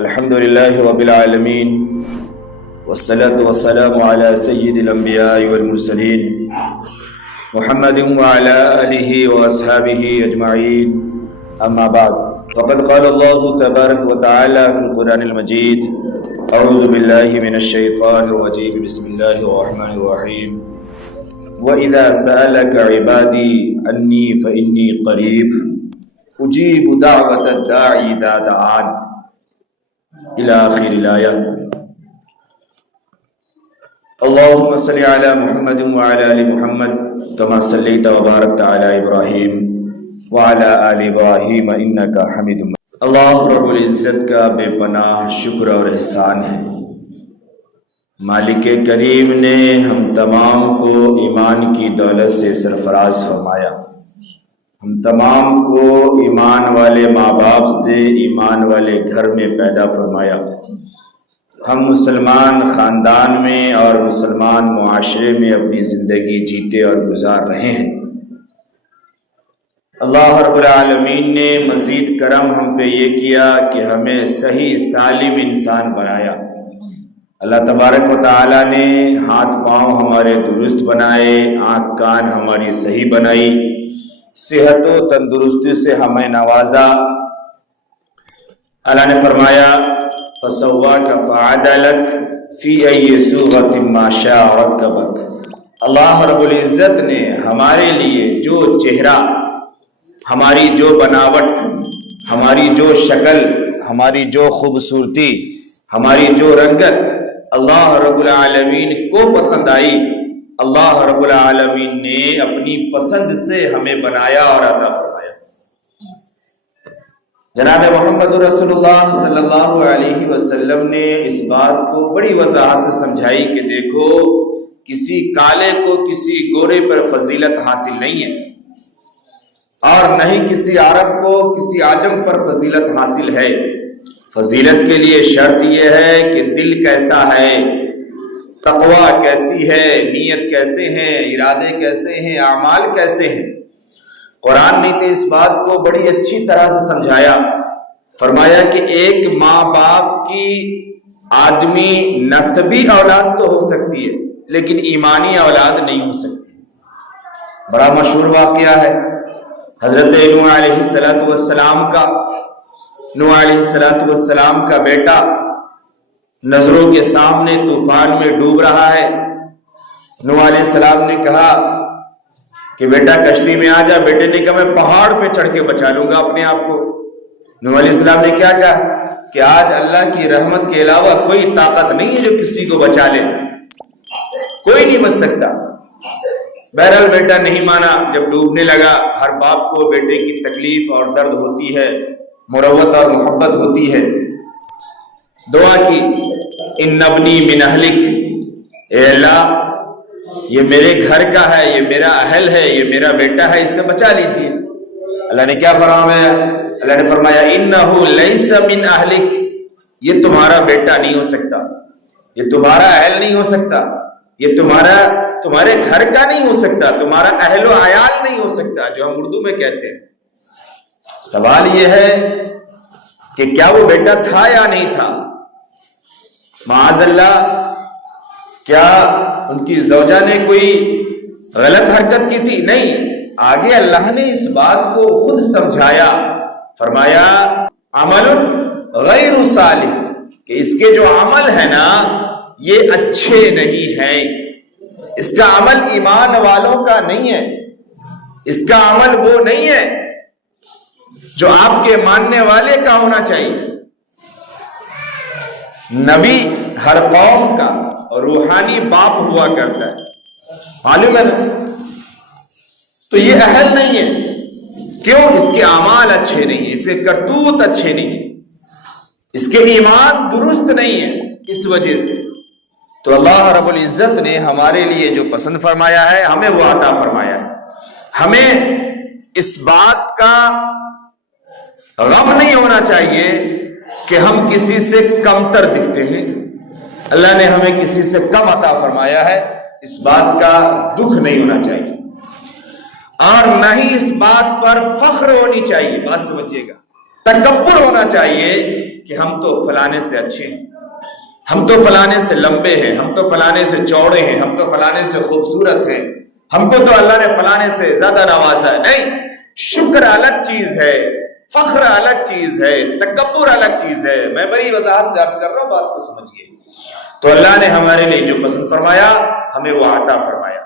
الحمد لله رب العالمين والصلاة والسلام على سيد الأنبياء والمرسلين محمد وعلى آله وأصحابه أجمعين أما بعد فقد قال الله تبارك وتعالى في القرآن المجيد أعوذ بالله من الشيطان الرجيم بسم الله الرحمن الرحيم وإذا سألك عبادي أني فإني قريب أجيب دعوة الداعي إذا دعان إلى آخر الآية. اللهم صل على محمد وعلى آل محمد كما صليت وباركت على إبراهيم وعلى آل إبراهيم إنك حميد مجيد. اللہ رب العزت کا بے پناہ شکر اور احسان ہے. مالک کریم نے ہم تمام کو ایمان کی دولت سے سرفراز فرمایا. ہم تمام کو ایمان والے ماں باپ سے ایمان والے گھر میں پیدا فرمایا. ہم مسلمان خاندان میں اور مسلمان معاشرے میں اپنی زندگی جیتے اور گزار رہے ہیں. اللہ رب العالمین نے مزید کرم ہم پہ یہ کیا کہ ہمیں صحیح سالم انسان بنایا. اللہ تبارک و تعالیٰ نے ہاتھ پاؤں ہمارے درست بنائے، آنکھ کان ہماری صحیح بنائی، صحت و تندرستی سے ہمیں نوازا. اللہ نے فرمایا فَسَوَّاكَ فَعَدَلَكَ فِي أَيِّ صُورَةٍ مَا شَاءَ رَكَّبَكَ. اللہ رب العزت نے ہمارے لیے جو چہرہ، ہماری جو بناوٹ، ہماری جو شکل، ہماری جو خوبصورتی، ہماری جو رنگت اللہ رب العالمین کو پسند آئی، اللہ رب العالمین نے اپنی پسند سے ہمیں بنایا اور عطا فرمایا. جناب محمد رسول اللہ صلی اللہ علیہ وسلم نے اس بات کو بڑی وضاحت سے سمجھائی کہ دیکھو، کسی کالے کو کسی گورے پر فضیلت حاصل نہیں ہے، اور نہ ہی کسی عرب کو کسی عجم پر فضیلت حاصل ہے. فضیلت کے لیے شرط یہ ہے کہ دل کیسا ہے، تقوی کیسی ہے، نیت کیسے ہیں، ارادے کیسے ہیں، اعمال کیسے ہیں. قرآن نے تو اس بات کو بڑی اچھی طرح سے سمجھایا. فرمایا کہ ایک ماں باپ کی آدمی نسبی اولاد تو ہو سکتی ہے لیکن ایمانی اولاد نہیں ہو سکتی. بڑا مشہور واقعہ ہے حضرت نوح علیہ السلام کا بیٹا نظروں کے سامنے طوفان میں ڈوب رہا ہے. نوح علیہ السلام نے کہا کہ بیٹا کشتی میں آ جا. بیٹے نے کہا میں پہاڑ پہ چڑھ کے بچا لوں گا اپنے آپ کو. نوح علیہ السلام نے کیا کہا کہ آج اللہ کی رحمت کے علاوہ کوئی طاقت نہیں ہے جو کسی کو بچا لے، کوئی نہیں بچ سکتا. بہرحال بیٹا نہیں مانا. جب ڈوبنے لگا، ہر باپ کو بیٹے کی تکلیف اور درد ہوتی ہے، مروت اور محبت ہوتی ہے. دعا کی ان ابنی من اہلک، اے اللہ یہ میرے گھر کا ہے، یہ میرا اہل ہے، یہ میرا بیٹا ہے، اس سے بچا لیجیے. اللہ نے کیا فرمایا؟ اللہ نے فرمایا انہ لیس من اہلک، یہ تمہارا بیٹا نہیں ہو سکتا، یہ تمہارا اہل نہیں ہو سکتا، یہ تمہارے گھر کا نہیں ہو سکتا، تمہارا اہل و عیال نہیں ہو سکتا، جو ہم اردو میں کہتے ہیں. سوال یہ ہے کہ کیا وہ بیٹا تھا یا نہیں تھا؟ معاذ اللہ، کیا ان کی زوجہ نے کوئی غلط حرکت کی تھی؟ نہیں. آگے اللہ نے اس بات کو خود سمجھایا. فرمایا عمل غیر صالح، کہ اس کے جو عمل ہے نا یہ اچھے نہیں ہیں. اس کا عمل ایمان والوں کا نہیں ہے، اس کا عمل وہ نہیں ہے جو آپ کے ماننے والے کا ہونا چاہیے. نبی ہر قوم کا روحانی باپ ہوا کرتا ہے، معلوم ہے نا؟ تو یہ اہل نہیں ہے. کیوں؟ اس کے اعمال اچھے نہیں ہیں، اس کے کرتوت اچھے نہیں ہیں، اس کے ایمان درست نہیں ہے. اس وجہ سے تو اللہ رب العزت نے ہمارے لیے جو پسند فرمایا ہے ہمیں وہ عطا فرمایا ہے. ہمیں اس بات کا غم نہیں ہونا چاہیے کہ ہم کسی سے کمتر دکھتے ہیں. اللہ نے ہمیں کسی سے کم عطا فرمایا ہے، اس بات کا دکھ نہیں ہونا چاہیے، اور نہ ہی اس بات پر فخر ہونی چاہیے. بات سمجھیے گا، تکبر ہونا چاہیے کہ ہم تو فلانے سے اچھے ہیں، ہم تو فلانے سے لمبے ہیں، ہم تو فلانے سے چوڑے ہیں، ہم تو فلانے سے خوبصورت ہیں، ہم کو تو اللہ نے فلانے سے زیادہ نوازا ہے۔ نہیں، شکر الگ چیز ہے، فخر الگ چیز ہے، تکبر الگ چیز ہے۔ میں بڑی وضاحت سے عرض کر رہا ہوں، بات کو سمجھیے۔ تو اللہ نے ہمارے لیے جو پسند فرمایا ہمیں وہ عطا فرمایا۔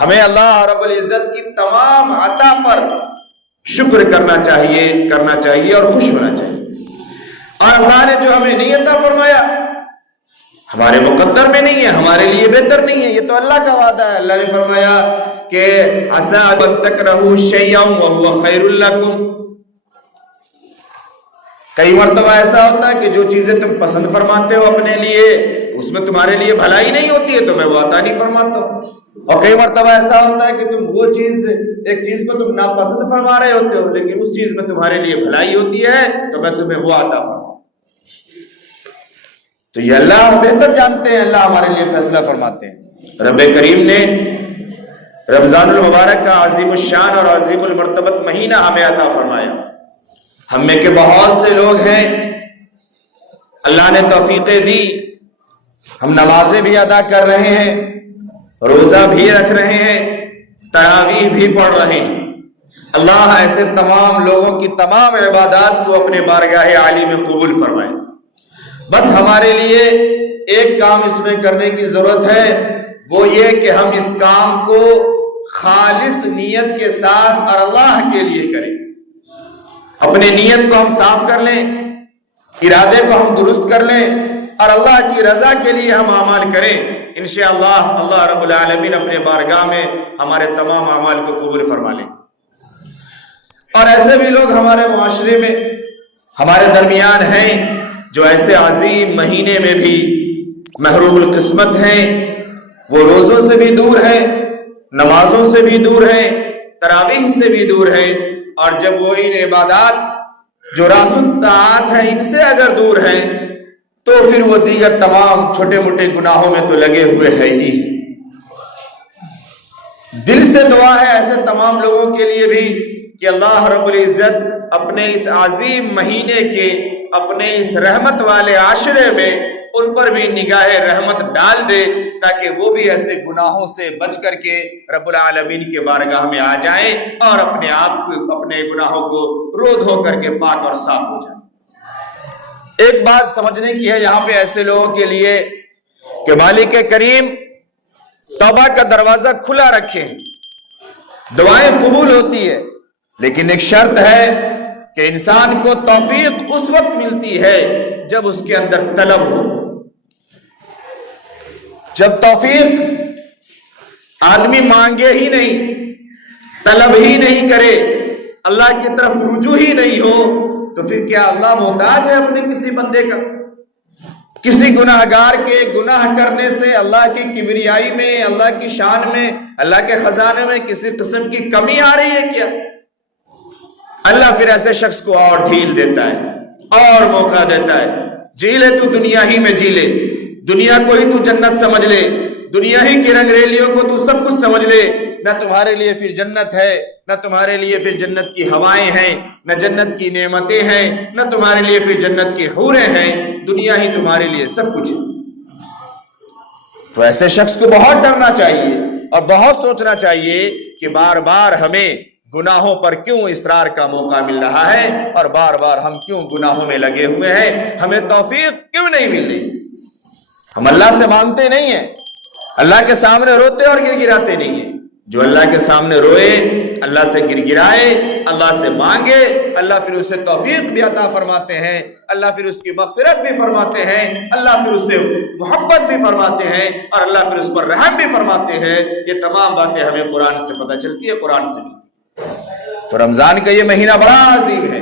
ہمیں اللہ رب العزت کی تمام عطا پر شکر کرنا چاہیے اور خوش ہونا چاہیے۔ اور اللہ نے جو ہمیں نہیں عطا فرمایا ہمارے مقدر میں نہیں ہے، ہمارے لیے بہتر نہیں ہے، یہ تو اللہ کا وعدہ ہے۔ اللہ نے فرمایا کہ عسیٰ ان تکرہوا شیئا وہو خیر لکم۔ کئی مرتبہ ایسا ہوتا ہے کہ جو چیزیں تم پسند فرماتے ہو اپنے لیے اس میں تمہارے لیے بھلائی نہیں ہوتی ہے تو میں وہ عطا نہیں فرماتا ہوں، اور کئی مرتبہ ایسا ہوتا ہے کہ تم ایک چیز کو تم ناپسند فرما رہے ہوتے ہو لیکن اس چیز میں تمہارے لیے بھلائی ہوتی ہے تو میں تمہیں وہ عطا فرماتا ہوں۔ تو یہ اللہ بہتر جانتے ہیں، اللہ ہمارے لیے فیصلہ فرماتے ہیں۔ رب کریم نے رمضان المبارک کا عظیم الشان اور عظیم المرتبت مہینہ ہمیں عطا فرمایا۔ ہم میں کے بہت سے لوگ ہیں اللہ نے توفیقیں دی، ہم نمازیں بھی ادا کر رہے ہیں، روزہ بھی رکھ رہے ہیں، تراویح بھی پڑھ رہے ہیں۔ اللہ ایسے تمام لوگوں کی تمام عبادات کو اپنے بارگاہ عالی میں قبول فرمائے۔ بس ہمارے لیے ایک کام اس میں کرنے کی ضرورت ہے، وہ یہ کہ ہم اس کام کو خالص نیت کے ساتھ اور اللہ کے لیے کریں۔ اپنے نیت کو ہم صاف کر لیں، ارادے کو ہم درست کر لیں اور اللہ کی رضا کے لیے ہم اعمال کریں۔ انشاءاللہ اللہ رب العالمین اپنے بارگاہ میں ہمارے تمام اعمال کو قبول فرما لیں۔ اور ایسے بھی لوگ ہمارے معاشرے میں ہمارے درمیان ہیں جو ایسے عظیم مہینے میں بھی محروم القسمت ہیں، وہ روزوں سے بھی دور ہیں، نمازوں سے بھی دور ہیں، تراویح سے بھی دور ہیں، اور جب وہ ان عبادات جو راس الطاعات ہیں ان سے اگر دور ہیں تو پھر وہ دیگر تمام چھوٹے موٹے گناہوں میں تو لگے ہوئے ہیں ہی۔ دل سے دعا ہے ایسے تمام لوگوں کے لیے بھی کہ اللہ رب العزت اپنے اس عظیم مہینے کے اپنے اس رحمت والے عاشرے میں ان پر بھی نگاہ رحمت ڈال دے تاکہ وہ بھی ایسے گناہوں سے بچ کر کے رب العالمین کے بارگاہ میں آ جائیں اور اپنے آپ کو اپنے گناہوں کو رو دھو کر کے پاک اور صاف ہو جائیں۔ ایک بات سمجھنے کی ہے یہاں پہ ایسے لوگوں کے لیے کہ مالک کریم توبہ کا دروازہ کھلا رکھے، دعائیں قبول ہوتی ہے، لیکن ایک شرط ہے کہ انسان کو توفیق اس وقت ملتی ہے جب اس کے اندر طلب ہو۔ جب توفیق آدمی مانگے ہی نہیں، طلب ہی نہیں کرے، اللہ کی طرف رجوع ہی نہیں ہو، تو پھر کیا اللہ محتاج ہے اپنے کسی بندے کا؟ کسی گناہگار کے گناہ کرنے سے اللہ کی کبریائی میں، اللہ کی شان میں، اللہ کے خزانے میں کسی قسم کی کمی آ رہی ہے کیا؟ اللہ پھر ایسے شخص کو اور ڈھیل دیتا ہے اور موقع دیتا ہے، جی لے تو دنیا ہی میں جی لے، دنیا کو ہی تو جنت سمجھ لے، دنیا ہی کی رنگ ریلیوں کو تو سب کچھ سمجھ لے، نہ تمہارے لیے پھر جنت ہے، نہ تمہارے لیے پھر جنت کی ہوائیں ہیں، نہ جنت کی نعمتیں ہیں، نہ تمہارے لیے پھر جنت کی حوریں ہیں، دنیا ہی تمہارے لیے سب کچھ ہے۔ تو ایسے شخص کو بہت ڈرنا چاہیے اور بہت سوچنا چاہیے کہ بار بار ہمیں گناہوں پر کیوں اصرار کا موقع مل رہا ہے اور بار بار ہم کیوں گناہوں میں لگے ہوئے ہیں، ہمیں توفیق کیوں نہیں مل رہی؟ ہم اللہ سے مانگتے نہیں ہیں، اللہ کے سامنے روتے اور گر گراتے نہیں ہیں۔ جو اللہ کے سامنے روئے، اللہ سے گر گرائے، اللہ سے مانگے، اللہ پھر اسے توفیق بھی عطا فرماتے ہیں، اللہ پھر اس کی مغفرت بھی فرماتے ہیں، اللہ پھر اس سے محبت بھی فرماتے ہیں اور اللہ پھر اس پر رحم بھی فرماتے ہیں۔ یہ تمام باتیں ہمیں قرآن سے پتہ چلتی ہے، قرآن سے بھی۔ تو رمضان کا یہ مہینہ بڑا عظیم ہے،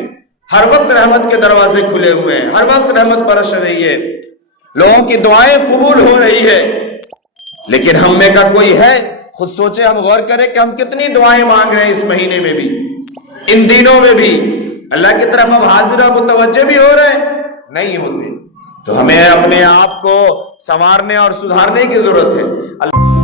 ہر وقت رحمت کے دروازے کھلے ہوئے ہیں، ہر وقت رحمت برس رہی ہے، لوگوں کی دعائیں قبول ہو رہی ہے، لیکن ہم میں کا کوئی ہے؟ خود سوچے، ہم غور کریں کہ ہم کتنی دعائیں مانگ رہے ہیں اس مہینے میں بھی، ان دنوں میں بھی، اللہ کی طرف ہم حاضر اور متوجہ بھی ہو رہے ہیں؟ نہیں ہوتے۔ تو ہمیں اپنے آپ کو سنوارنے اور سدھارنے کی ضرورت ہے۔